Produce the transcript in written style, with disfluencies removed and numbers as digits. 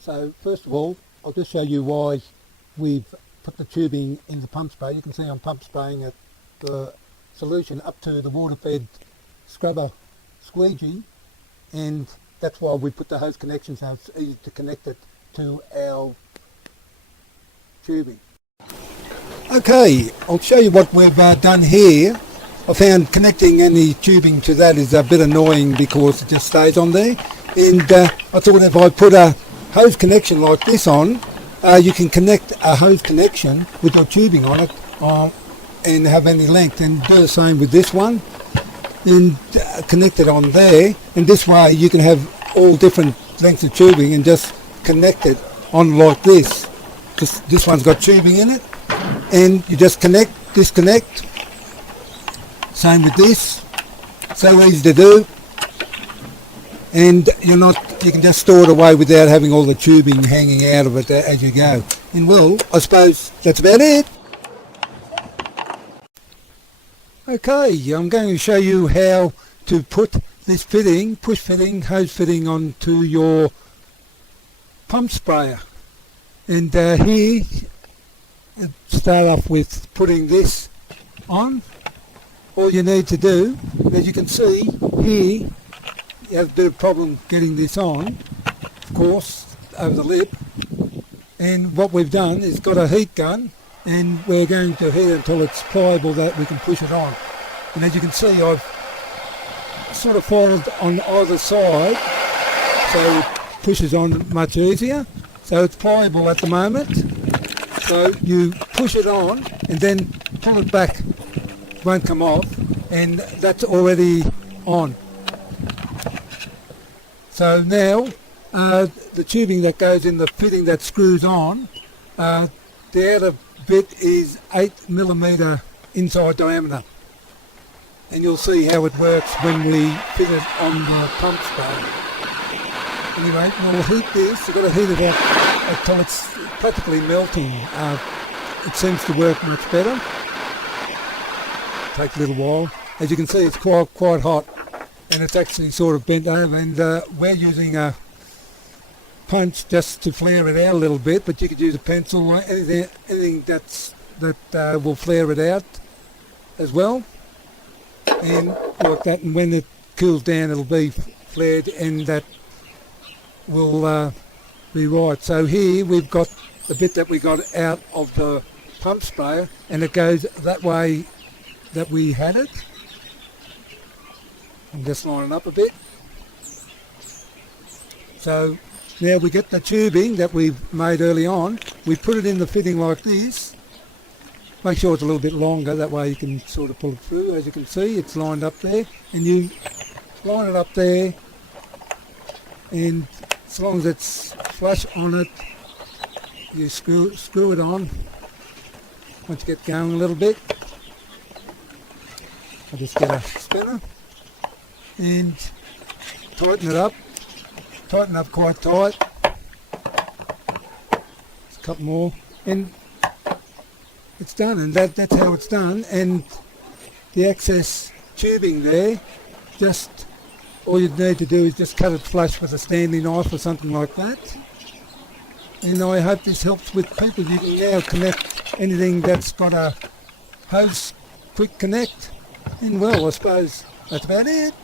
So first of all, I'll just show you why we've put the tubing in the pump spray. You can see I'm pump spraying at the solution up to the water-fed scrubber squeegee, and that's why we put the hose connection so it's easy to connect it to our tubing. Okay, I'll show you what we've done here. I found connecting any tubing to that is a bit annoying because it just stays on there, and I thought if I put a hose connection like this on, you can connect a hose connection with your tubing on it and have any length, and do the same with this one and connect it on there, and this way you can have all different lengths of tubing and just connect it on like this. This one's got tubing in it, and you just connect, disconnect. Same with this, so easy to do, and you can just store it away without having all the tubing hanging out of it as you go. And well, I suppose that's about it. Okay, I'm going to show you how to put this fitting, push fitting, hose fitting onto your pump sprayer. And here, start off with putting this on. All you need to do, as you can see here, you have a bit of problem getting this on, of course, over the lip. And what we've done is got a heat gun, and we're going to heat it until it's pliable that we can push it on. And as you can see, I've sort of foiled on either side, so it pushes on much easier. So it's pliable at the moment. So you push it on and then pull it back, it won't come off, and that's already on. So now the tubing that goes in the fitting that screws on, the outer bit is 8mm inside diameter, and you'll see how it works when we fit it on the pump spray. Anyway, we'll heat this. You've got to heat it out until it's practically melting. It seems to work much better. Take a little while. As you can see, it's quite hot, and it's actually sort of bent over, and we're using a punch just to flare it out a little bit, but you could use a pencil or anything that will flare it out as well, and like that. And when it cools down, it'll be flared, and that will be right. So here we've got the bit that we got out of the pump sprayer, and it goes that way that we had it. And just line it up a bit. So now we get the tubing that we made early on, we put it in the fitting like this. Make sure it's a little bit longer, that way you can sort of pull it through. As you can see, it's lined up there, and you line it up there, and as long as it's flush on it, you screw it on. Once you get going a little bit, I'll just get a spinner and tighten it up. Tighten up quite tight. Just a couple more, and it's done. And that's how it's done. And the excess tubing there, just all you need to do is just cut it flush with a Stanley knife or something like that. And I hope this helps with people. You can now connect anything that's got a hose quick connect. And well, I suppose that's about it.